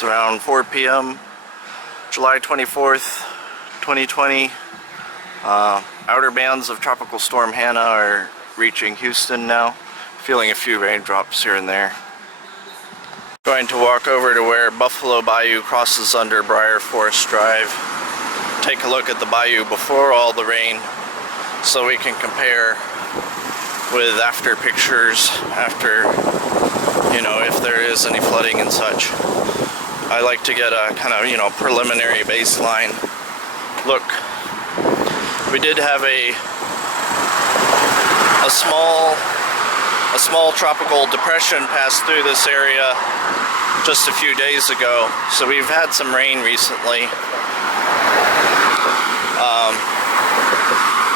It's around 4 p.m. July 24th, 2020. Outer bands of Tropical Storm Hanna are reaching Houston now. Feeling a few raindrops here and there. Going to walk over to where Buffalo Bayou crosses under Briar Forest Drive. Take a look at the bayou before all the rain so we can compare with after pictures, after, you know, if there is any flooding and such. I like to get a kind of, you know, preliminary baseline look. We did have a small tropical depression pass through this area just a few days ago, so we've had some rain recently.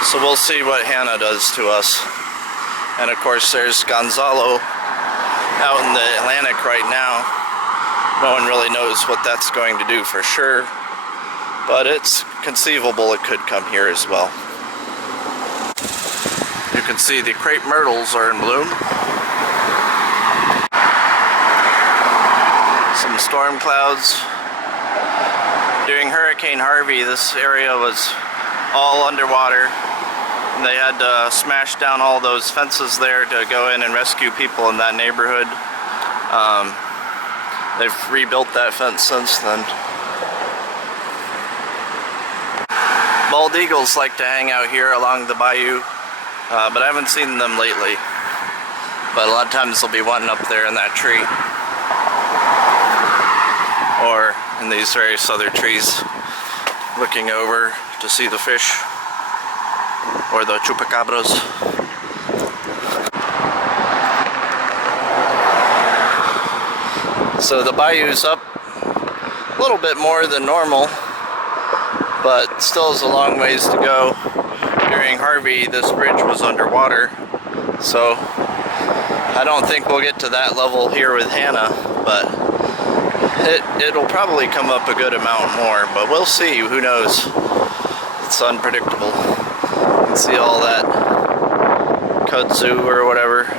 So we'll see what Hanna does to us. And of course there's Gonzalo out in the Atlantic right now. No one really knows what that's going to do for sure, but it's conceivable it could come here as well. You can see the crepe myrtles are in bloom. Some storm clouds. During Hurricane Harvey, this area was all underwater. And they had to smash down all those fences there to go in and rescue people in that neighborhood. They've rebuilt that fence since then. Bald eagles like to hang out here along the bayou, but I haven't seen them lately. But a lot of times there'll be one up there in that tree, or in these various other trees, looking over to see the fish or the chupacabras. So the bayou's up a little bit more than normal, but still is a long ways to go. During Harvey, this bridge was underwater, so I don't think we'll get to that level here with Hanna, but it'll probably come up a good amount more, but we'll see, who knows. It's unpredictable. You can see all that kudzu or whatever.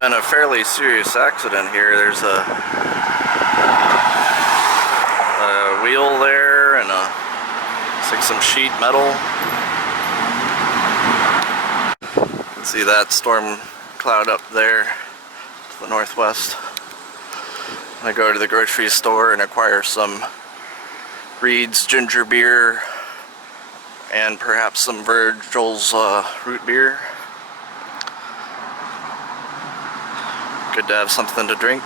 Been a fairly serious accident here. There's a wheel there and looks like some sheet metal. You can see that storm cloud up there to the northwest. I go to the grocery store and acquire some Reed's ginger beer and perhaps some Virgil's root beer. Good to have something to drink.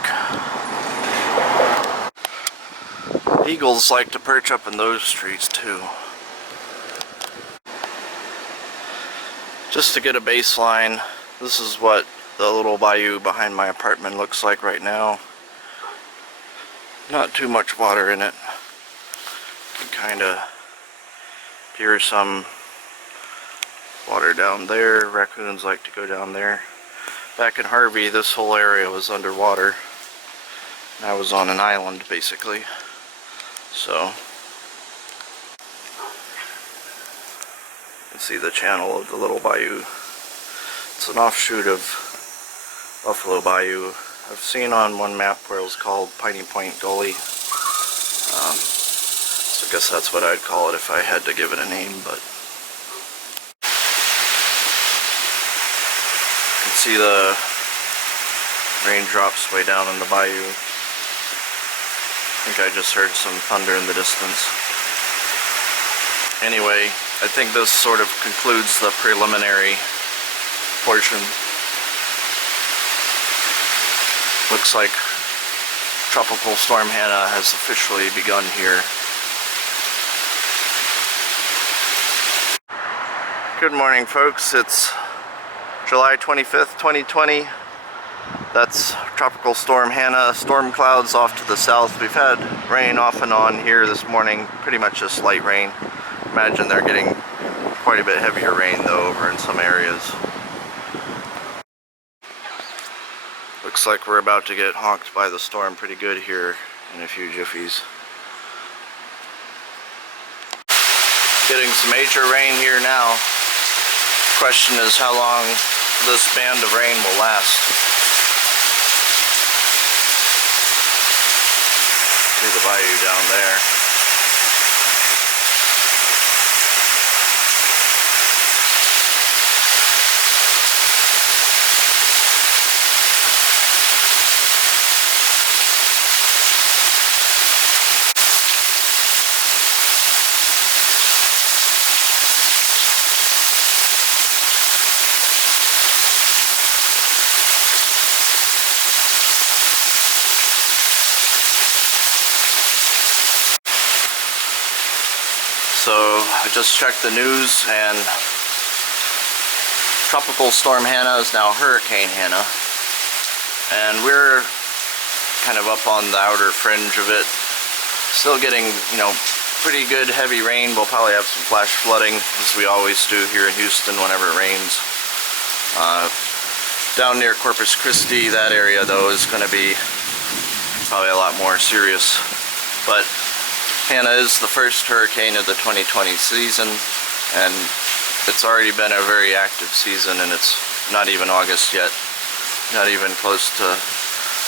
Eagles like to perch up in those trees too. Just to get a baseline, this is what the little bayou behind my apartment looks like right now. Not too much water in it. You can kind of hear some water down there. Raccoons like to go down there. Back in Harvey, this whole area was underwater. And I was on an island, basically. So, you can see the channel of the little bayou. It's an offshoot of Buffalo Bayou. I've seen on one map where it was called Piney Point Gully. So I guess that's what I'd call it if I had to give it a name, but see the raindrops way down in the bayou. I think I just heard some thunder in the distance. Anyway, I think this sort of concludes the preliminary portion. Looks like Tropical Storm Hanna has officially begun here. Good morning, folks. It's July 25th, 2020. That's Tropical Storm Hanna. Storm clouds off to the south. We've had rain off and on here this morning, pretty much just light rain. Imagine they're getting quite a bit heavier rain though over in some areas. Looks like we're about to get honked by the storm pretty good here in a few jiffies. Getting some major rain here now. Question is how long this band of rain will last. See the bayou down there. So I just checked the news and Tropical Storm Hanna is now Hurricane Hanna. And we're kind of up on the outer fringe of it. Still getting, you know, pretty good heavy rain. We'll probably have some flash flooding as we always do here in Houston whenever it rains. Down near Corpus Christi, that area though is going to be probably a lot more serious. But Hanna is the first hurricane of the 2020 season, and it's already been a very active season, and it's not even August yet, not even close to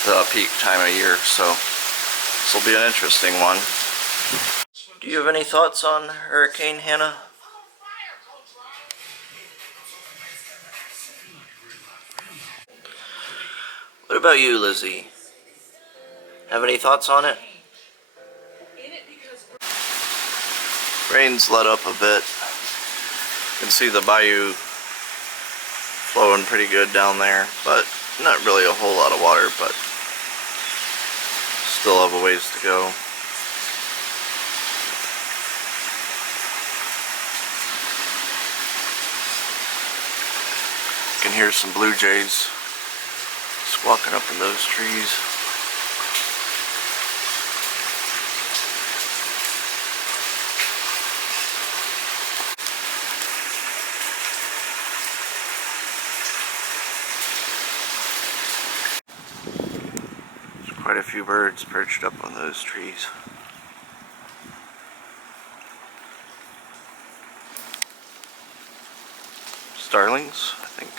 the peak time of year, so this will be an interesting one. Do you have any thoughts on Hurricane Hanna? What about you, Lizzie? Have any thoughts on it? Rain's let up a bit. You can see the bayou flowing pretty good down there, but not really a whole lot of water, but still have a ways to go. You can hear some blue jays squawking up in those trees. Quite a few birds perched up on those trees. Starlings, I think.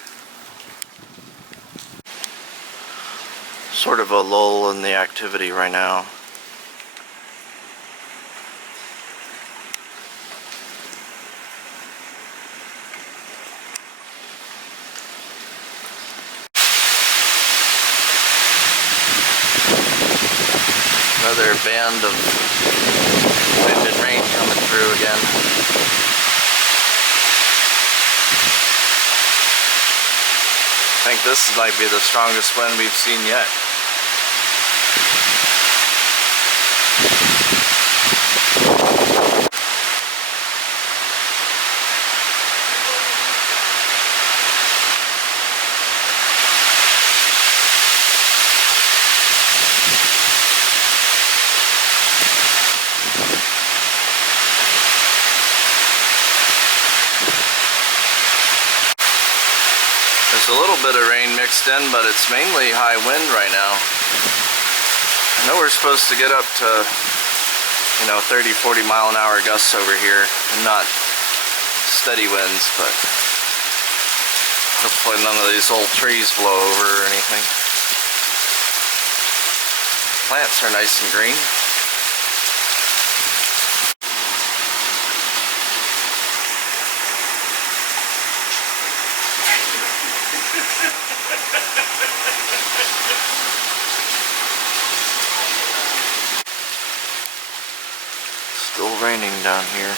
Sort of a lull in the activity right now. Another band of wind and rain coming through again. I think this might be the strongest wind we've seen yet. There's a little bit of rain mixed in, but it's mainly high wind right now. I know we're supposed to get up to, you know, 30, 40 mile an hour gusts over here, and not steady winds, but hopefully none of these old trees blow over or anything. Plants are nice and green. Still raining down here.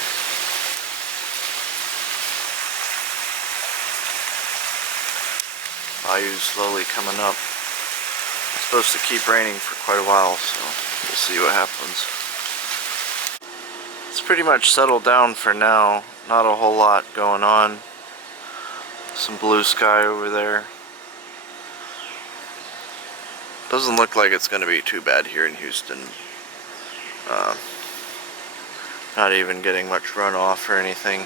Bayou's slowly coming up. It's supposed to keep raining for quite a while, so we'll see what happens. It's pretty much settled down for now. Not a whole lot going on. Some blue sky over there. Doesn't look like it's going to be too bad here in Houston. Not even getting much runoff or anything.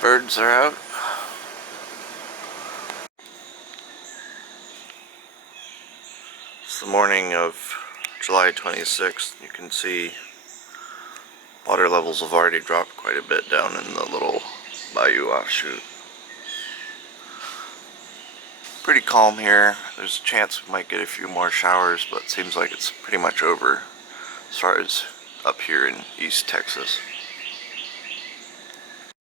Birds are out. It's the morning of July 26th. You can see water levels have already dropped quite a bit down in the little bayou offshoot. Pretty calm here. There's a chance we might get a few more showers, but it seems like it's pretty much over as far as up here in East Texas.